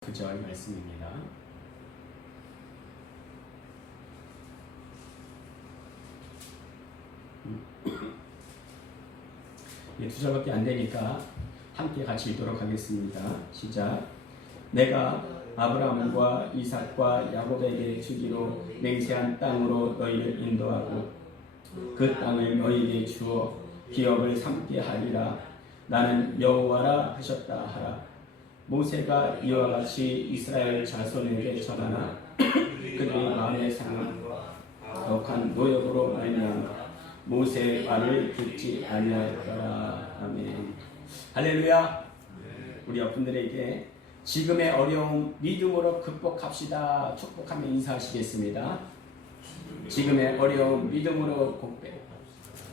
9절 말씀입니다. 두 절밖에 안 되니까 함께 같이 읽도록 하겠습니다. 시작. 내가 아브라함과 이삭과 야곱에게 주기로 맹세한 땅으로 너희를 인도하고 그 땅을 너희에게 주어 기업을 삼게 하리라. 나는 여호와라 하셨다 하라. 모세가 이와 같이 이스라엘 자손에게 전하나 그들의 마음의 상함과 격한 노역으로 말미암아 모세의 말을 듣지 아니하였더라. 아멘. 할렐루야. 우리 여러분들에게 지금의 어려움 믿음으로 극복합시다. 축복하며 인사하시겠습니다. 지금의 어려움 믿음으로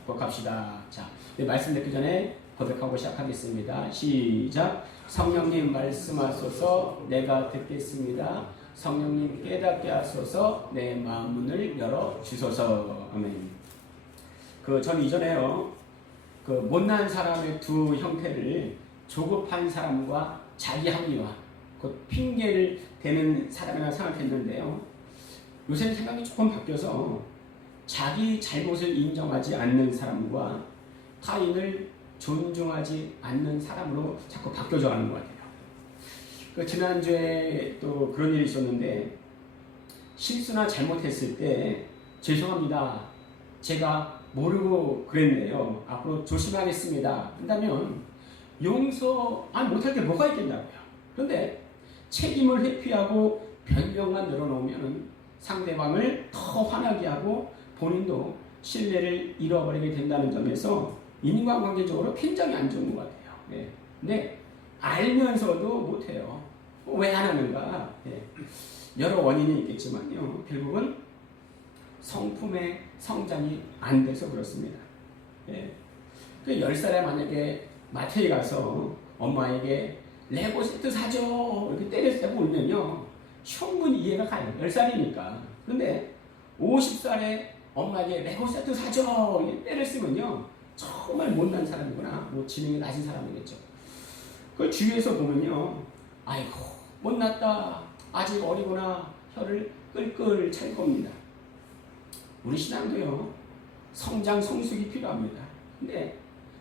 극복합시다. 자, 말씀 듣기 전에 고백하고 시작하겠습니다. 시작. 성령님 말씀하소서. 내가 듣겠습니다. 성령님 깨닫게 하소서. 내 마음 문을 열어 주소서. 아멘. 전 이전에요, 못난 사람의 두 형태를 조급한 사람과 자기 합리화, 곧 핑계를 대는 사람이라 생각했는데요. 요새는 생각이 조금 바뀌어서 자기 잘못을 인정하지 않는 사람과 타인을 존중하지 않는 사람으로 자꾸 바뀌어져 가는 것 같아요. 지난주에 또 그런 일이 있었는데, 실수나 잘못했을 때 죄송합니다, 제가 모르고 그랬네요, 앞으로 조심하겠습니다 한다면 용서 못할 게 뭐가 있겠냐고요. 그런데 책임을 회피하고 변명만 늘어놓으면 상대방을 더 화나게 하고 본인도 신뢰를 잃어버리게 된다는 점에서 인간관계적으로 굉장히 안 좋은 것 같아요. 네. 근데 알면서도 못해요. 왜 안 하는가? 네. 여러 원인이 있겠지만요, 결국은 성품의 성장이 안 돼서 그렇습니다. 네. 10살에 만약에 마트에 가서 엄마에게 레고 세트 사줘 이렇게 때렸을 때 울면요, 충분히 이해가 가요. 10살이니까. 그런데 50살에 엄마에게 레고 세트 사줘 이렇게 때렸으면요, 정말 못난 사람이구나, 지능이 낮은 사람이겠죠. 그 주위에서 보면요, 아이고 못났다, 아직 어리구나, 혀를 끌끌 찰 겁니다. 우리 신앙도요, 성장 성숙이 필요합니다. 근데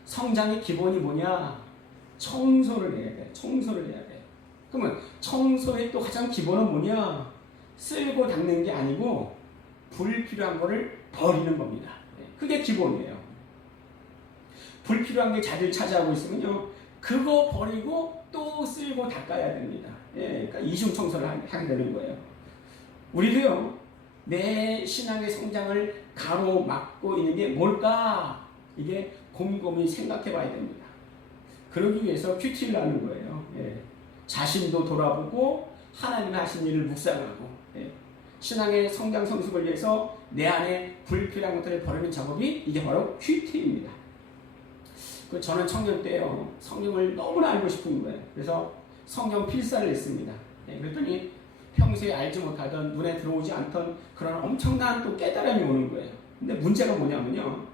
성장의 기본이 뭐냐? 청소를 해야 돼. 청소를 해야 돼. 그러면 청소의 또 가장 기본은 뭐냐? 쓸고 닦는 게 아니고 불필요한 거를 버리는 겁니다. 그게 기본이에요. 불필요한 게 자리를 차지하고 있으면요, 그거 버리고 또 쓸고 닦아야 됩니다. 그러니까 이중 청소를 하게 되는 거예요. 우리도요, 내 신앙의 성장을 가로막고 있는 게 뭘까? 이게 곰곰이 생각해 봐야 됩니다. 그러기 위해서 큐티를 하는 거예요. 자신도 돌아보고 하나님 하신 일을 묵상하고, 신앙의 성장 성숙을 위해서 내 안에 불필요한 것들을 버리는 작업이 이게 바로 큐티입니다. 저는 청년 때요, 성경을 너무나 알고 싶은 거예요. 그래서 성경 필사를 했습니다. 그랬더니 평소에 알지 못하던, 눈에 들어오지 않던 그런 엄청난 또 깨달음이 오는 거예요. 근데 문제가 뭐냐면요,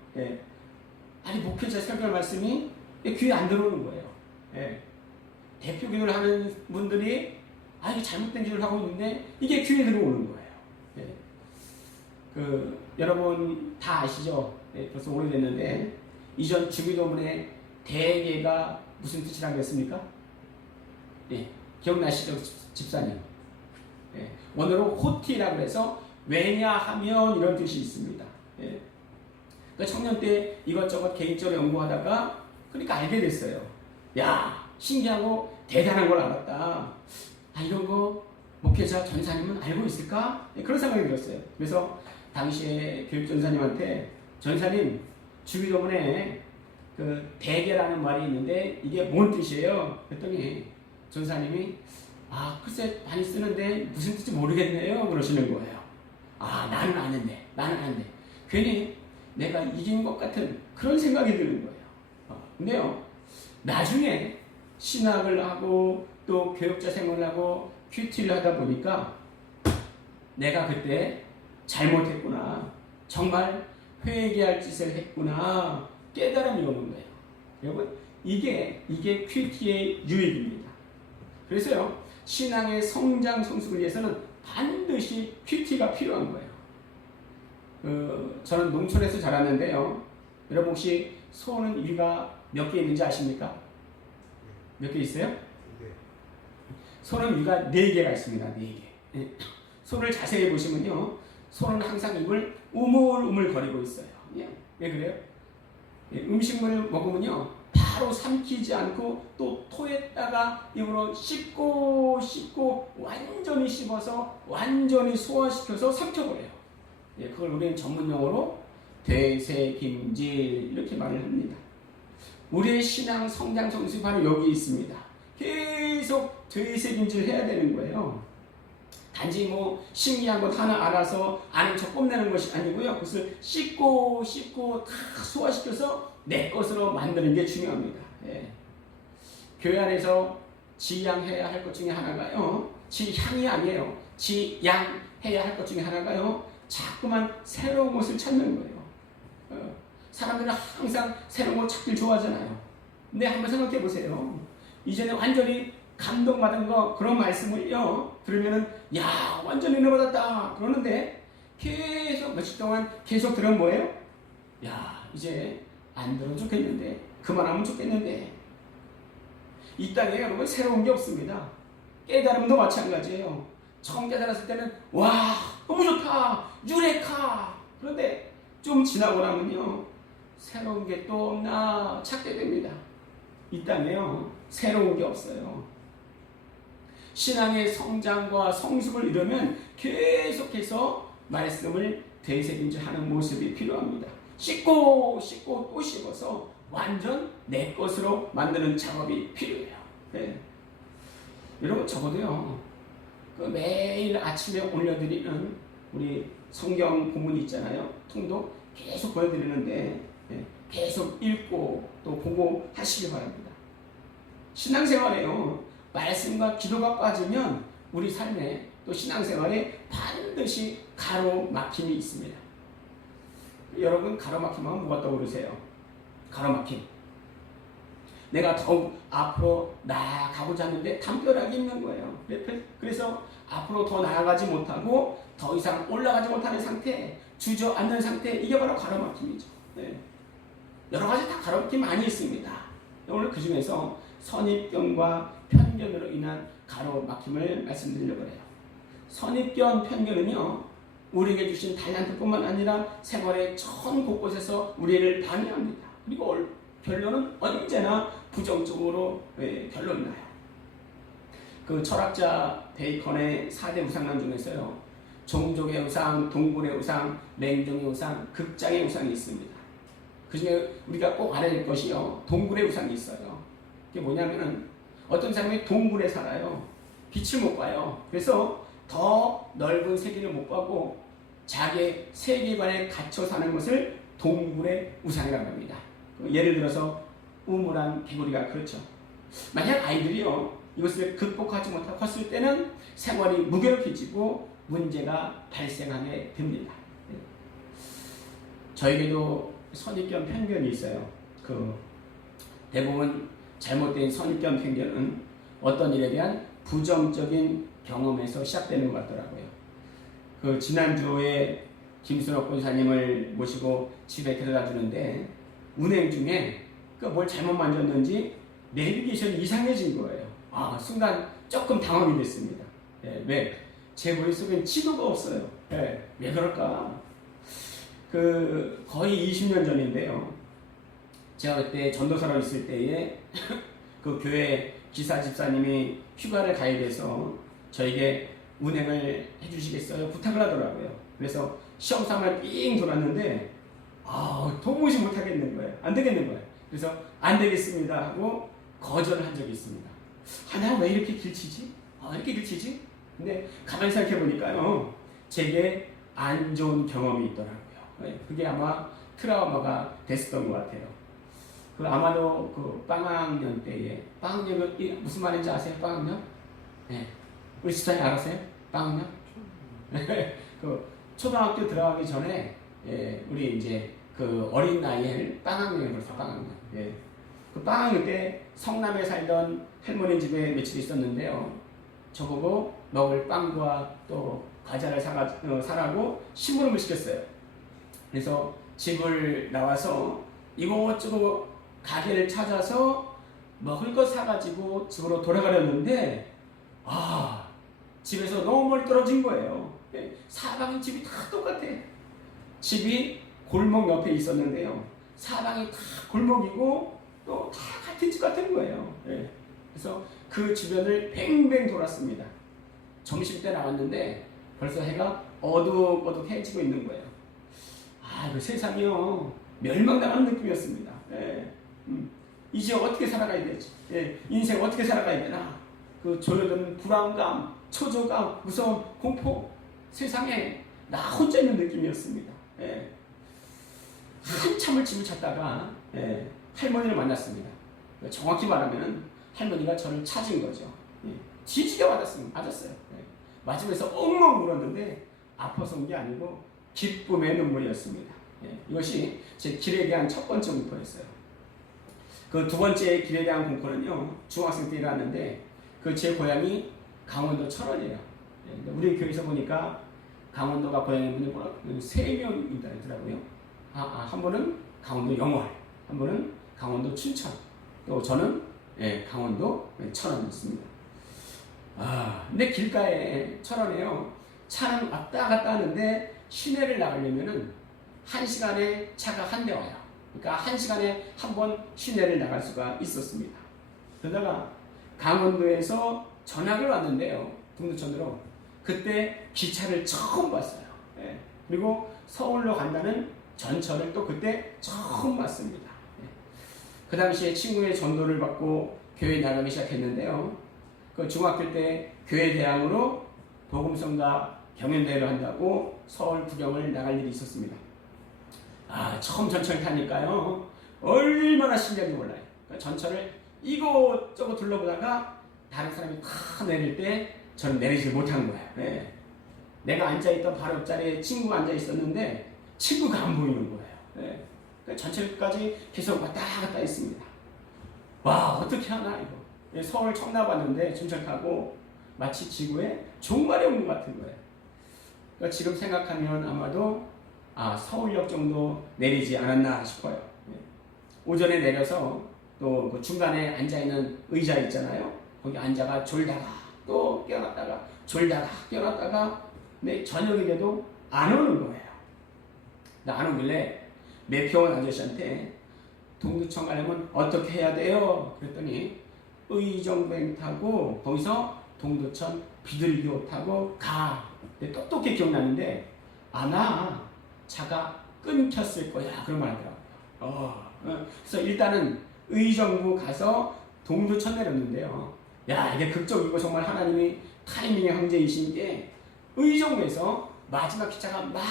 아니 목회자 설교 말씀이 귀에 안 들어오는 거예요. 대표 기도를 하는 분들이 이게 잘못된 기도를 하고 있는데 이게 귀에 들어오는 거예요. 여러분 다 아시죠? 벌써 오래됐는데 이전 주기도문의 대개가 무슨 뜻이라고 했습니까? 기억나시죠, 집사님? 원어로 호티라고 해서 왜냐하면 이런 뜻이 있습니다. 청년 때 이것저것 개인적으로 연구하다가 그러니까 알게 됐어요. 야, 신기하고 대단한 걸 알았다. 이런 거 목회자 전사님은 알고 있을까? 그런 생각이 들었어요. 그래서 당시에 교육전사님한테, 전사님, 주기도문에 대개라는 말이 있는데 이게 뭔 뜻이에요? 그랬더니 전사님이 글쎄 많이 쓰는데 무슨 뜻인지 모르겠네요 그러시는 거예요. 나는 아는데 괜히 내가 이긴 것 같은 그런 생각이 드는 거예요. 근데요, 나중에 신학을 하고 또 교육자 생활을 하고 큐티를 하다 보니까 내가 그때 잘못했구나, 정말 회개할 짓을 했구나, 깨달음이 오는 거예요. 여러분, 이게 큐티의 유익입니다. 그래서요, 신앙의 성장 성숙을 위해서는 반드시 큐티가 필요한 거예요. 저는 농촌에서 자랐는데요. 여러분 혹시 소는 위가 몇 개 있는지 아십니까? 몇 개 있어요? 네. 소는 위가 4개가 있습니다. 4개. 소를 자세히 보시면요. 소는 항상 입을 우물우물 거리고 있어요. 왜 그래요? 음식물을 먹으면요. 바로 삼키지 않고 또 토에다가 입으로 씹고 완전히 씹어서 완전히 소화시켜서 삼켜버려요. 그걸 우리는 전문용어로 되새김질 이렇게 말을 합니다. 우리의 신앙 성장 성숙이 바로 여기 있습니다. 계속 되새김질 해야 되는 거예요. 단지 뭐 신기한 것 하나 알아서 아는 척 뽐내는 것이 아니고요. 그것을 씹고 다 소화시켜서 내 것으로 만드는 게 중요합니다. 교회 안에서 지양해야 할 것 중에 하나가요. 지향이 아니에요. 지양해야 할 것 중에 하나가요. 자꾸만 새로운 것을 찾는 거예요. 사람들은 항상 새로운 것 찾길 좋아하잖아요. 근데 한번 생각해 보세요. 이전에 완전히 감동받은 거 그런 말씀을요 들으면은 야 완전히 은혜 받았다 그러는데 계속 며칠 동안 계속 들은 뭐예요? 야 이제 안 들어도 좋겠는데 그만하면 좋겠는데 이 땅에 여러분 새로운 게 없습니다. 깨달음도 마찬가지예요. 처음 깨달았을 때는 와 너무 좋다 유레카 그런데 좀 지나고 나면요 새로운 게 또 없나 찾게 됩니다. 이 땅에요 새로운 게 없어요. 신앙의 성장과 성숙을 이루면 계속해서 말씀을 되새김질하는 모습이 필요합니다. 씻고 또 씹어서 완전 내 것으로 만드는 작업이 필요해요. 여러분 적어도요 매일 아침에 올려드리는 우리 성경 본문이 있잖아요. 통독 계속 보여드리는데 계속 읽고 또 보고 하시기 바랍니다. 신앙생활에요 말씀과 기도가 빠지면 우리 삶에 또 신앙생활에 반드시 가로막힘이 있습니다. 여러분 가로막힘하면 뭐가 떠오르세요? 가로막힘. 내가 더욱 앞으로 나아가고자 하는데 담벼락이 있는 거예요. 그래서 앞으로 더 나아가지 못하고 더 이상 올라가지 못하는 상태, 주저앉는 상태, 이게 바로 가로막힘이죠. 여러 가지 다 가로막힘 많이 있습니다. 오늘 그 중에서 선입견과 편견으로 인한 가로막힘을 말씀드리려고 해요. 선입견, 편견은요 우리에게 주신 달란트뿐만 아니라 생활의 전 곳곳에서 우리를 방해합니다. 그리고 결론은 언제나 부정적으로 결론이 나요. 그 철학자 베이컨의 4대 우상론 중에서요 종족의 우상, 동물의 우상, 맹종의 우상, 극장의 우상이 있습니다. 그 중에 우리가 꼭 알아야 될 것이요 동굴의 우상이 있어요. 그게 뭐냐면은 어떤 사람이 동굴에 살아요. 빛을 못 봐요. 그래서 더 넓은 세계를 못 보고 자기의 세계관에 갇혀 사는 것을 동굴의 우상이라고 합니다. 예를 들어서 우물안 개구리가 그렇죠. 만약 아이들이요 이것을 극복하지 못하고 컸을 때는 생활이 무게력해지고 문제가 발생하게 됩니다. 저에게도 선입견 편견이 있어요. 대부분 잘못된 선입견 편견은 어떤 일에 대한 부정적인 경험에서 시작되는 것 같더라고요. 지난주에 김순옥 권사님을 모시고 집에 데려다 주는데 운행 중에 뭘 잘못 만졌는지 내비게이션이 이상해진 거예요. 순간 조금 당황이 됐습니다. 왜? 제 머릿속엔 지도가 없어요. 왜 그럴까? 거의 20년 전인데요. 제가 그때 전도사로 있을 때에 그 교회 기사 집사님이 휴가를 가야 돼서 저에게 운행을 해주시겠어요? 부탁을 하더라고요. 그래서 시험삼아 삥 돌았는데 도무지 못하겠는 거예요. 안 되겠는 거예요. 그래서 안 되겠습니다 하고 거절을 한 적이 있습니다. 나 왜 이렇게 길치지? 이렇게 길치지? 근데 가만히 생각해 보니까요 제게 안 좋은 경험이 있더라고요. 그게 아마 트라우마가 됐었던 것 같아요. 아마도 빵학년 때에 빵학년이 무슨 말인지 아세요? 빵학년? 우리 집사님 알았어요? 빵학년? 초등학교 들어가기 전에 우리 이제 어린 나이에 빵학년이 그랬어요. 빵학년. 빵학년 때 성남에 살던 할머니 집에 며칠 있었는데요. 저보고 먹을 빵과 또 과자를 사라고 심부름을 시켰어요. 그래서 집을 나와서 이것저것 가게를 찾아서 먹을 거 사가지고 집으로 돌아가려는데 집에서 너무 멀리 떨어진 거예요. 사방의 집이 다 똑같아. 집이 골목 옆에 있었는데요. 사방이 다 골목이고 또 다 같은 집 같은 거예요. 그래서 그 주변을 뱅뱅 돌았습니다. 점심때 나왔는데 벌써 해가 어둑어둑해지고 있는 거예요. 이거 세상이요. 멸망당하는 느낌이었습니다. 이제 어떻게 살아가야 되지? 인생 어떻게 살아가야 되나? 그 조여드는 불안감, 초조감, 무서움, 공포. 세상에 나 혼자 있는 느낌이었습니다. 한참을 집을 찾다가 할머니를 만났습니다. 정확히 말하면 할머니가 저를 찾은 거죠. 지지게 맞았어요. 맞으면서 엉엉 울었는데 아파서 온 게 아니고 기쁨의 눈물이었습니다. 이것이 제 길에 대한 첫 번째 공포였어요. 그 두 번째 길에 대한 공포는요, 중학생 때 일어났는데 그 제 고향이 강원도 철원이에요. 우리 교회에서 보니까 강원도가 고향의 분이 3명이다 있더라고요. 한 분은 강원도 영월, 한 분은 강원도 춘천, 또 저는 강원도 철원에 있습니다. 근데 길가에 철원에요. 차는 왔다 갔다 하는데 시내를 나가려면은 1시간에 차가 한 대 와요. 그러니까 1시간에 한 번 시내를 나갈 수가 있었습니다. 그러다가 강원도에서 전학을 왔는데요. 동두천으로. 그때 기차를 처음 봤어요. 그리고 서울로 간다는 전철을 또 그때 처음 봤습니다. 그 당시에 친구의 전도를 받고 교회에 나가기 시작했는데요. 그 중학교 때 교회 대항으로 복음성가 경연대회를 한다고 서울 구경을 나갈 일이 있었습니다. 처음 전철 타니까요. 얼마나 신기한지 몰라요. 전철을 이곳저곳 둘러보다가 다른 사람이 다 내릴 때 저는 내리지 못한 거예요. 내가 앉아있던 바로 옆자리에 친구가 앉아있었는데 친구가 안 보이는 거예요. 전철까지 계속 왔다 갔다 했습니다. 어떻게 하나 이거. 서울 청라 봤는데 전철 타고 마치 지구에 종말이 온 것 같은 거예요. 그러니까 지금 생각하면 아마도 서울역 정도 내리지 않았나 싶어요. 오전에 내려서 또 그 중간에 앉아있는 의자 있잖아요. 거기 앉아가 졸다가 또 깨어났다가 졸다가 깨어났다가 저녁이 돼도 안 오는 거예요. 안 오길래 매평원 아저씨한테 동두천 가려면 어떻게 해야 돼요? 그랬더니 의정부행 타고 거기서 동두천 비둘기호 타고 가. 똑똑히 기억나는데 아마 차가 끊겼을 거야. 그런 말 하더라고요. 그래서 일단은 의정부 가서 동두천 내렸는데요. 이게 극적이고 정말 하나님이 타이밍의 황제이신 게 의정부에서 마지막 기차가 막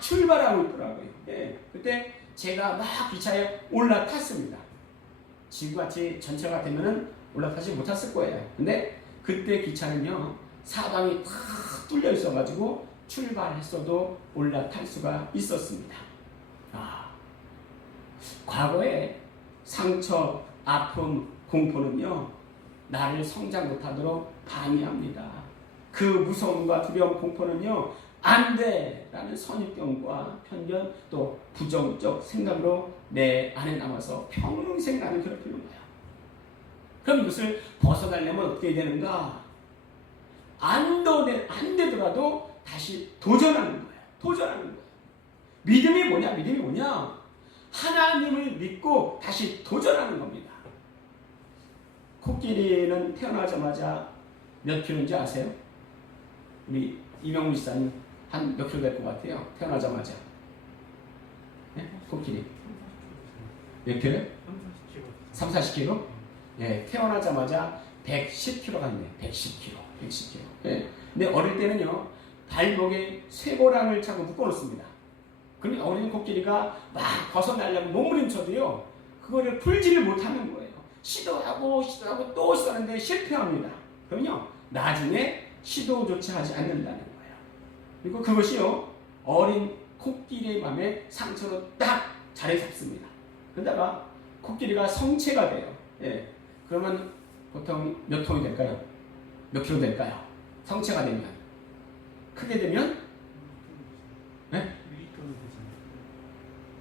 출발하고 있더라고요. 그때 제가 막 기차에 올라탔습니다. 지금같이 전철 같으면 올라타지 못했을 거예요. 근데 그때 기차는요, 사방이 다 뚫려 있어가지고 출발했어도 올라탈 수가 있었습니다. 과거에 상처, 아픔, 공포는요, 나를 성장 못하도록 방해합니다. 그 무서움과 두려움, 공포는요, 안 돼! 라는 선입견과 편견, 또 부정적 생각으로 내 안에 남아서 평생 나를 괴롭히는 거야. 그럼 이것을 벗어나려면 어떻게 해야 되는가? 안 되더라도 다시 도전하는 거야. 도전하는 거야. 믿음이 뭐냐? 믿음이 뭐냐? 하나님을 믿고 다시 도전하는 겁니다. 코끼리는 태어나자마자 몇 킬로인지 아세요? 우리 이명훈 지사님 한 몇 킬로 될 것 같아요? 태어나자마자. 코끼리. 몇 킬로? 3, 40킬로? 태어나자마자 110킬로가 있네. 110킬로. 근데 어릴 때는요, 발목에 쇠고랑을 차고 묶어놓습니다. 그러면 어린 코끼리가 막 벗어나려고 몸부림쳐도요, 그거를 풀지를 못하는 거예요. 시도하고 또 시도하는데 실패합니다. 그러면요, 나중에 시도조차 하지 않는다는 거예요. 그리고 그것이요, 어린 코끼리의 맘에 상처로 딱 자리 잡습니다. 그러다가 코끼리가 성체가 돼요. 그러면 보통 몇 통이 될까요? 몇 킬로 될까요? 성체가 되면, 크게 되면 네?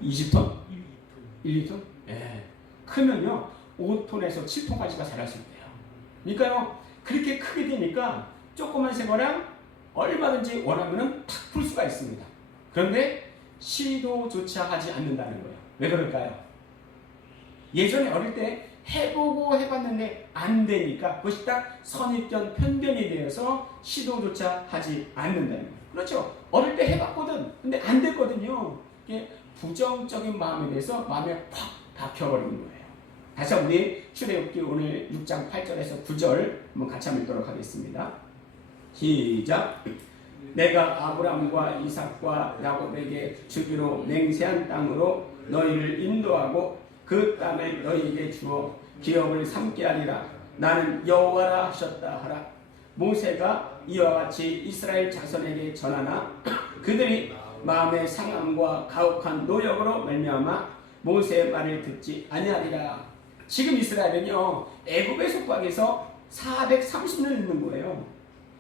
20톤? 1, 2톤? 예. 크면요 5톤에서 7톤까지가 자랄 수 있대요. 그러니까요 그렇게 크게 되니까 조그만 새거랑 얼마든지 원하면은 탁 풀 수가 있습니다. 그런데 시도조차 하지 않는다는 거예요. 왜 그럴까요? 예전에 어릴 때 해보고 해봤는데 안 되니까 그것이 딱 선입견, 편견이 되어서 시도조차 하지 않는다는 거예요. 그렇죠. 어릴 때 해봤거든. 근데 안 됐거든요. 이게 부정적인 마음에 대해서 마음에 팍 박혀버리는 거예요. 다시 한번 우리 출애굽기 오늘 6장 8절에서 9절 한번 같이 한번 읽도록 하겠습니다. 시작. 내가 아브라함과 이삭과 야곱에게 주기로 맹세한 땅으로 너희를 인도하고 그 땅을 너희에게 주어 기업을 삼게 하리라. 나는 여호와라 하셨다 하라. 모세가 이와 같이 이스라엘 자손에게 전하나 그들이 마음의 상함과 가혹한 노력으로 말미암아 모세의 말을 듣지 아니하리라. 지금 이스라엘은요 애굽의 속박에서 430년 있는 거예요.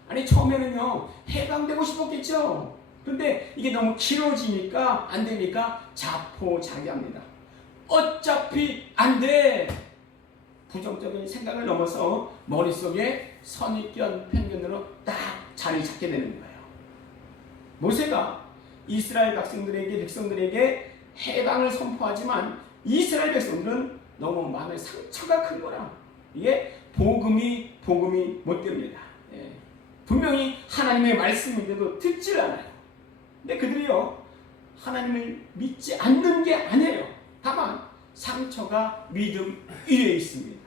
아니 처음에는요 해방되고 싶었겠죠. 근데 이게 너무 길어지니까 안 되니까 자포자기합니다. 어차피 안 돼. 부정적인 생각을 넘어서 머릿속에 선입견, 편견으로 딱 자리 잡게 되는 거예요. 모세가 이스라엘 백성들에게 해방을 선포하지만 이스라엘 백성들은 너무 마음의 상처가 큰 거라. 이게 복음이 못 됩니다. 예. 분명히 하나님의 말씀인데도 듣질 않아요. 근데 그들이요 하나님을 믿지 않는 게 아니에요. 다만 상처가 믿음 위에 있습니다.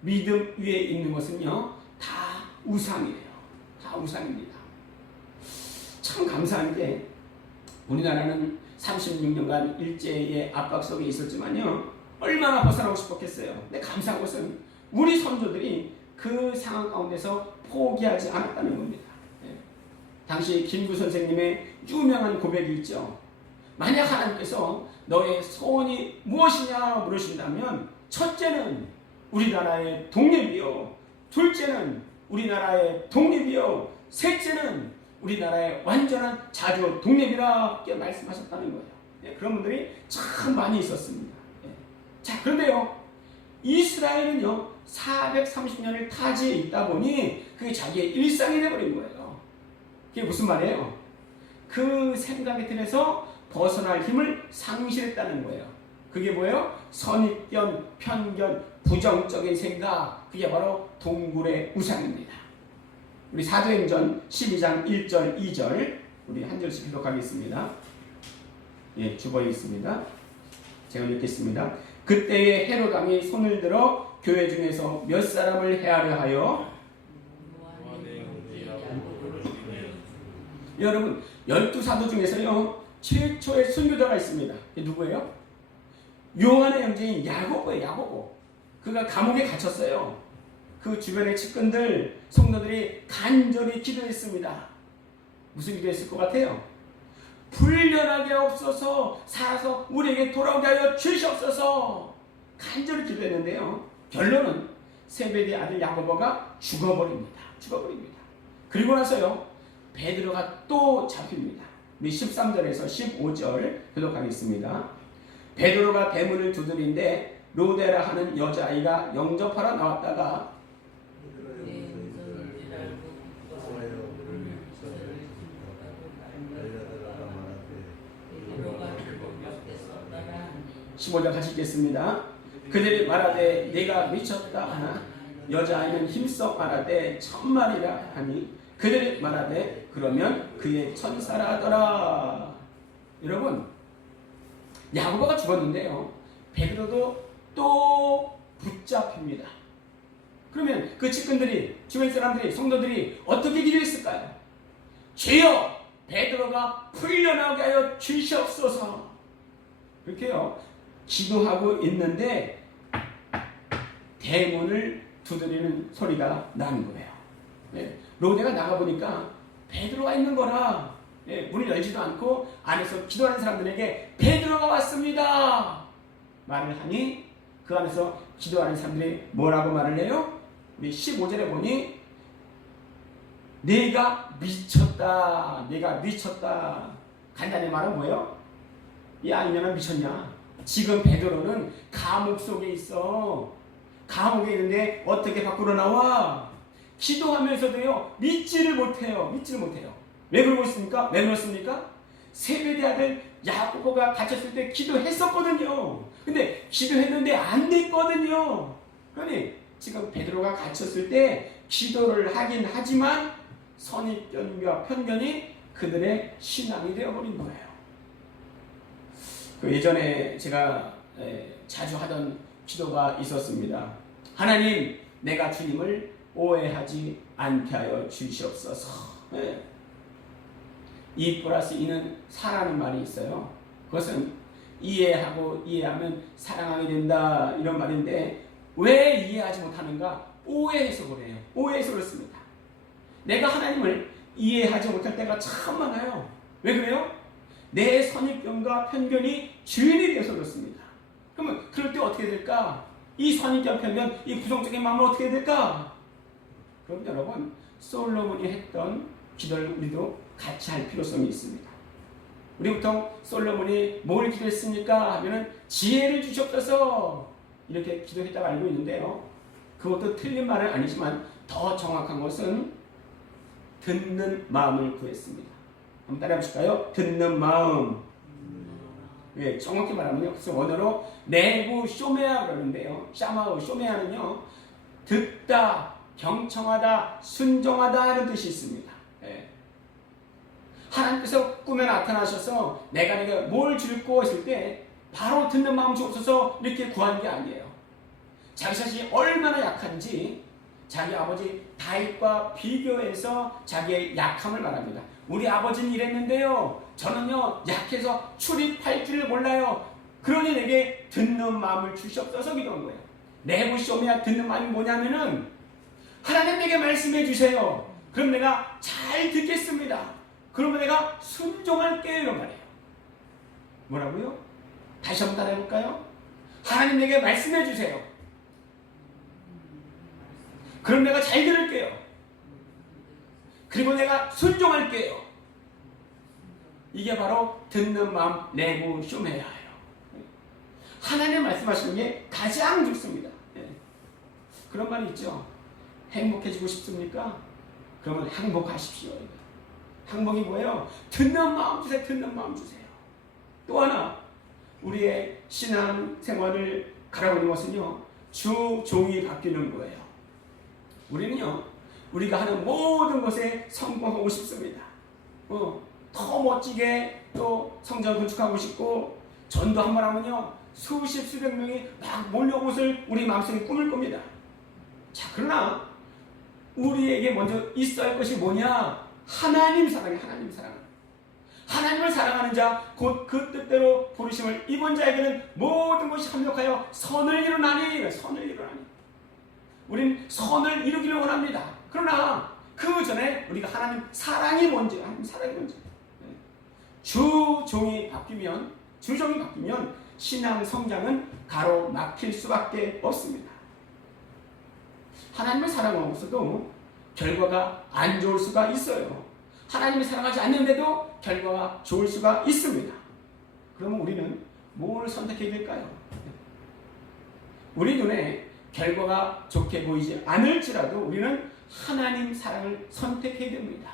믿음 위에 있는 것은요 다 우상이에요. 다 우상입니다. 참 감사한 게 우리나라는 36년간 일제의 압박 속에 있었지만요 얼마나 벗어나고 싶었겠어요. 근데 감사한 것은 우리 선조들이 그 상황 가운데서 포기하지 않았다는 겁니다. 예. 당시 김구 선생님의 유명한 고백이 있죠. 만약 하나님께서 너의 소원이 무엇이냐 물으신다면 첫째는 우리나라의 독립이요, 둘째는 우리나라의 독립이요, 셋째는 우리나라의 완전한 자주 독립이라 말씀하셨다는 거예요. 예, 그런 분들이 참 많이 있었습니다. 예. 자, 그런데요 이스라엘은요 430년을 타지에 있다 보니 그게 자기의 일상이 되어버린 거예요. 그게 무슨 말이에요? 그 생각의 틀에서 벗어날 힘을 상실했다는 거예요. 그게 뭐예요? 선입견, 편견, 부정적인 생각, 그게 바로 동굴의 우상입니다. 우리 사도행전 12장 1절 2절 우리 한 절씩 기록하겠습니다. 예, 주보에 있습니다. 제가 읽겠습니다. 그때에 헤롯 왕이 손을 들어 교회 중에서 몇 사람을 해하려 하여 여러분 12사도 중에서요 최초의 순교자가 있습니다. 그게 누구예요? 요한의 형제인 야고보예요. 야고보. 그가 감옥에 갇혔어요. 그 주변의 측근들 성도들이 간절히 기도했습니다. 무슨 기도했을 것 같아요? 풀려나게 없어서 살아서 우리에게 돌아오게 하여 주시옵소서. 간절히 기도했는데요 결론은 세베대 아들 야고보가 죽어버립니다. 그리고 나서요 베드로가 또 잡힙니다. 우리 13절에서 15절 교독하겠습니다. 베드로가 대문을 두드린데 로데라 하는 여자아이가 영접하러 나왔다가 (15절) 같이 읽겠습니다. 그들이 말하되 내가 미쳤다 하나 여자아이는 힘써 말하되 천만이라 하니 그들이 말하되 그러면 그의 천사라 하더라. 여러분 야고보가 죽었는데요 베드로도 또 붙잡힙니다. 그러면 그 측근들이 주변 사람들이 성도들이 어떻게 기도했을까요? 주여 베드로가 풀려나게 하여 주시옵소서. 그렇게요 기도하고 있는데 대문을 두드리는 소리가 나는 거예요. 네. 로데가 나가보니까 베드로가 있는 거라. 네. 문을 열지도 않고 안에서 기도하는 사람들에게 베드로가 왔습니다 말을 하니 그 안에서 기도하는 사람들이 뭐라고 말을 해요? 우리 15절에 보니 내가 미쳤다. 내가 미쳤다. 간단히 말하면 뭐예요? 야, 이년아 미쳤냐? 지금 베드로는 감옥 속에 있어. 감옥에 있는데 어떻게 밖으로 나와? 기도하면서도요, 믿지를 못해요. 믿지를 못해요. 왜 그러고 있습니까? 왜 그렇습니까? 세베대 아들 야고보가 갇혔을 때 기도했었거든요. 근데 기도했는데 안 됐거든요. 그러니 지금 베드로가 갇혔을 때 기도를 하긴 하지만 선입견과 편견이 그들의 신앙이 되어버린 거예요. 그 예전에 제가 자주 하던 기도가 있었습니다. 하나님, 내가 주님을 오해하지 않게 하여 주시옵소서. 이 플러스 이는 사라는 말이 있어요. 그것은 이해하고 이해하면 사랑하게 된다, 이런 말인데 왜 이해하지 못하는가? 오해해서 그래요. 오해해서 그렇습니다. 내가 하나님을 이해하지 못할 때가 참 많아요. 왜 그래요? 내 선입견과 편견이 주인이 되어서 그렇습니다. 그러면 그럴 때 어떻게 될까? 이 선입견, 편견, 이 부정적인 마음은 어떻게 될까? 그럼 여러분, 솔로몬이 했던 기도를 우리도 같이 할 필요성이 있습니다. 우리 보통 솔로몬이 뭘 기도했습니까? 하면은 지혜를 주시옵소서 이렇게 기도했다고 알고 있는데요. 그것도 틀린 말은 아니지만 더 정확한 것은 듣는 마음을 구했습니다. 한번 따라해 보실까요? 듣는 마음. 예, 정확히 말하면요. 그래서 원어로 내부 쇼메아 그러는데요. 샤마우 쇼메아는요, 듣다, 경청하다, 순종하다 하는 뜻이 있습니다. 예. 하나님께서 꿈에 나타나셔서 내가 네가 뭘 줄고 했을 때 바로 듣는 마음 주옵소서 이렇게 구한 게 아니에요. 자기 자신이 얼마나 약한지 자기 아버지 다윗과 비교해서 자기의 약함을 말합니다. 우리 아버지는 이랬는데요, 저는요 약해서 출입할 줄을 몰라요. 그러니 내게 듣는 마음을 주시옵소서 기도한 거예요. 내부 쇼메아 듣는 마음이 뭐냐면은 하나님 내게 말씀해 주세요. 그럼 내가 잘 듣겠습니다. 그러면 내가 순종할게요, 이런 말이에요. 뭐라고요? 다시 한번 따라해볼까요? 하나님 내게 말씀해 주세요. 그럼 내가 잘 들을게요. 그리고 내가 순종할게요. 이게 바로 듣는 마음 내부 쇼메아예요. 하나님 말씀하시는 게 가장 좋습니다. 그런 말이 있죠. 행복해지고 싶습니까? 그러면 행복하십시오. 행복이 뭐예요? 듣는 마음 주세요. 듣는 마음 주세요. 또 하나, 우리의 신앙 생활을 가라보는 것은요, 주 종이 바뀌는 거예요. 우리는요, 우리가 하는 모든 것에 성공하고 싶습니다. 더 멋지게 또 성전 건축하고 싶고, 전도 한번 하면요, 수십 수백 명이 막 몰려온 것을 우리 마음속에 꾸밀 겁니다. 자, 그러나 우리에게 먼저 있어야 할 것이 뭐냐? 하나님 사랑이에요. 하나님 사랑. 하나님을 사랑하는 자, 곧 그 뜻대로 부르심을 입은 자에게는 모든 것이 합력하여 선을 이루나니. 선을 이루나니. 우린 선을 이루기를 원합니다. 그러나 그 전에 우리가 하나님 사랑이 뭔지, 하나님 사랑이 뭔지. 주종이 바뀌면 신앙 성장은 가로막힐 수밖에 없습니다. 하나님을 사랑하면서도 결과가 안 좋을 수가 있어요. 하나님을 사랑하지 않는데도 결과가 좋을 수가 있습니다. 그러면 우리는 뭘 선택해야 될까요? 우리 눈에 결과가 좋게 보이지 않을지라도 우리는 하나님 사랑을 선택해야 됩니다.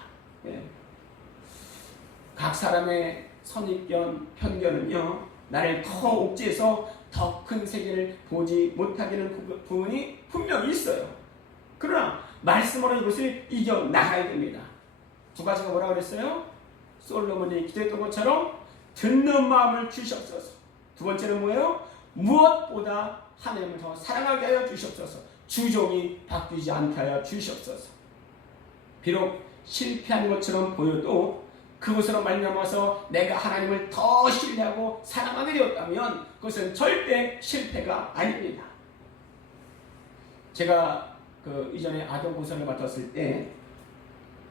각 사람의 선입견, 편견은요, 나를 더 옥죄해서 더 큰 세계를 보지 못하게 하는 부분이 분명히 있어요. 그러나 말씀으로 이것을 이겨나가야 됩니다. 두 가지가 뭐라고 그랬어요? 솔로몬이 기도했던 것처럼 듣는 마음을 주시옵소서. 두 번째는 뭐예요? 무엇보다 하나님을 더 사랑하게 하여 주시옵소서. 주종이 바뀌지 않게 하여 주시옵소서. 비록 실패한 것처럼 보여도 그것으로 말미암아서 내가 하나님을 더 신뢰하고 사랑하게 되었다면 그것은 절대 실패가 아닙니다. 제가 이전에 아동부서를 맡았을 때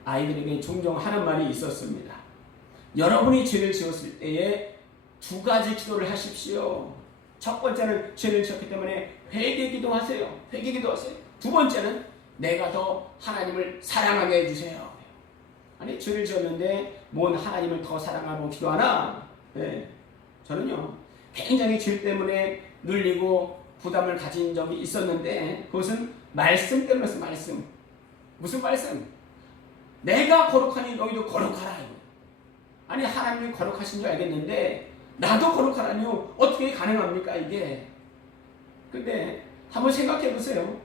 아이들에게 종종 하는 말이 있었습니다. 여러분이 죄를 지었을 때에 두 가지 기도를 하십시오. 첫 번째는 죄를 지었기 때문에 회개기도하세요. 회개기도하세요. 두 번째는 내가 더 하나님을 사랑하게 해주세요. 죄를 지었는데 뭔 하나님을 더 사랑하고 기도하나? 예, 저는요 굉장히 죄 때문에 눌리고 부담을 가진 적이 있었는데 그것은 말씀 때문이었어요. 말씀. 무슨 말씀? 내가 거룩하니 너희도 거룩하라. 아니 하나님이 거룩하신 줄 알겠는데 나도 거룩하라니요? 어떻게 가능합니까 이게? 근데 한번 생각해 보세요.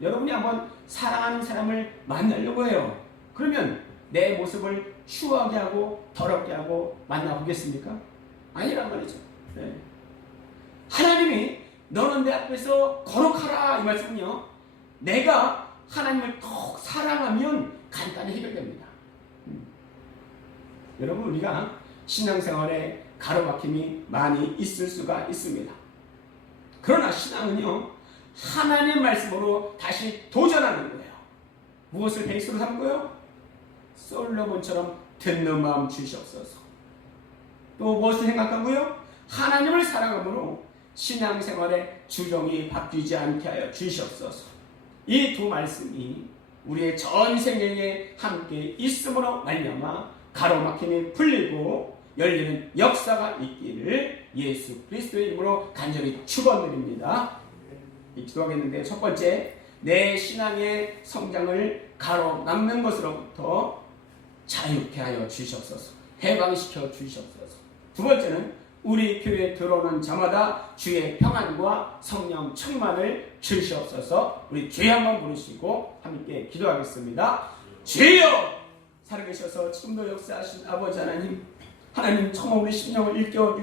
여러분이 한번 사랑하는 사람을 만나려고 해요. 그러면 내 모습을 추하게 하고 더럽게 하고 만나보겠습니까? 아니란 말이죠. 네. 하나님이 너는 내 앞에서 거룩하라 이 말씀은요. 내가 하나님을 더 사랑하면 간단히 해결됩니다. 여러분 우리가 신앙생활에 가로막힘이 많이 있을 수가 있습니다. 그러나 신앙은요 하나님 말씀으로 다시 도전하는 거예요. 무엇을 베이스로 삼고요? 솔로몬처럼 듣는 마음 주시옵소서. 또 무엇을 생각하고요? 하나님을 사랑함으로 신앙생활의 주종이 바뀌지 않게 하여 주시옵소서. 이 두 말씀이 우리의 전 생애에 함께 있음으로 말미암아 가로막힘이 풀리고 열리는 역사가 있기를 예수 그리스도의 이름으로 간절히 축원드립니다. 기도하겠는데 첫 번째, 내 신앙의 성장을 가로막는 것으로부터 자유케 하여 주시옵소서. 해방시켜 주시옵소서. 두 번째는 우리 교회에 들어오는 자마다 주의 평안과 성령 충만을 주시옵소서. 우리 주여 한번 부르시고 함께 기도하겠습니다. 주여! 살아계셔서 지금도 역사하신 아버지 하나님, 하나님 처음 우리 심령을 일깨워 주시옵소서.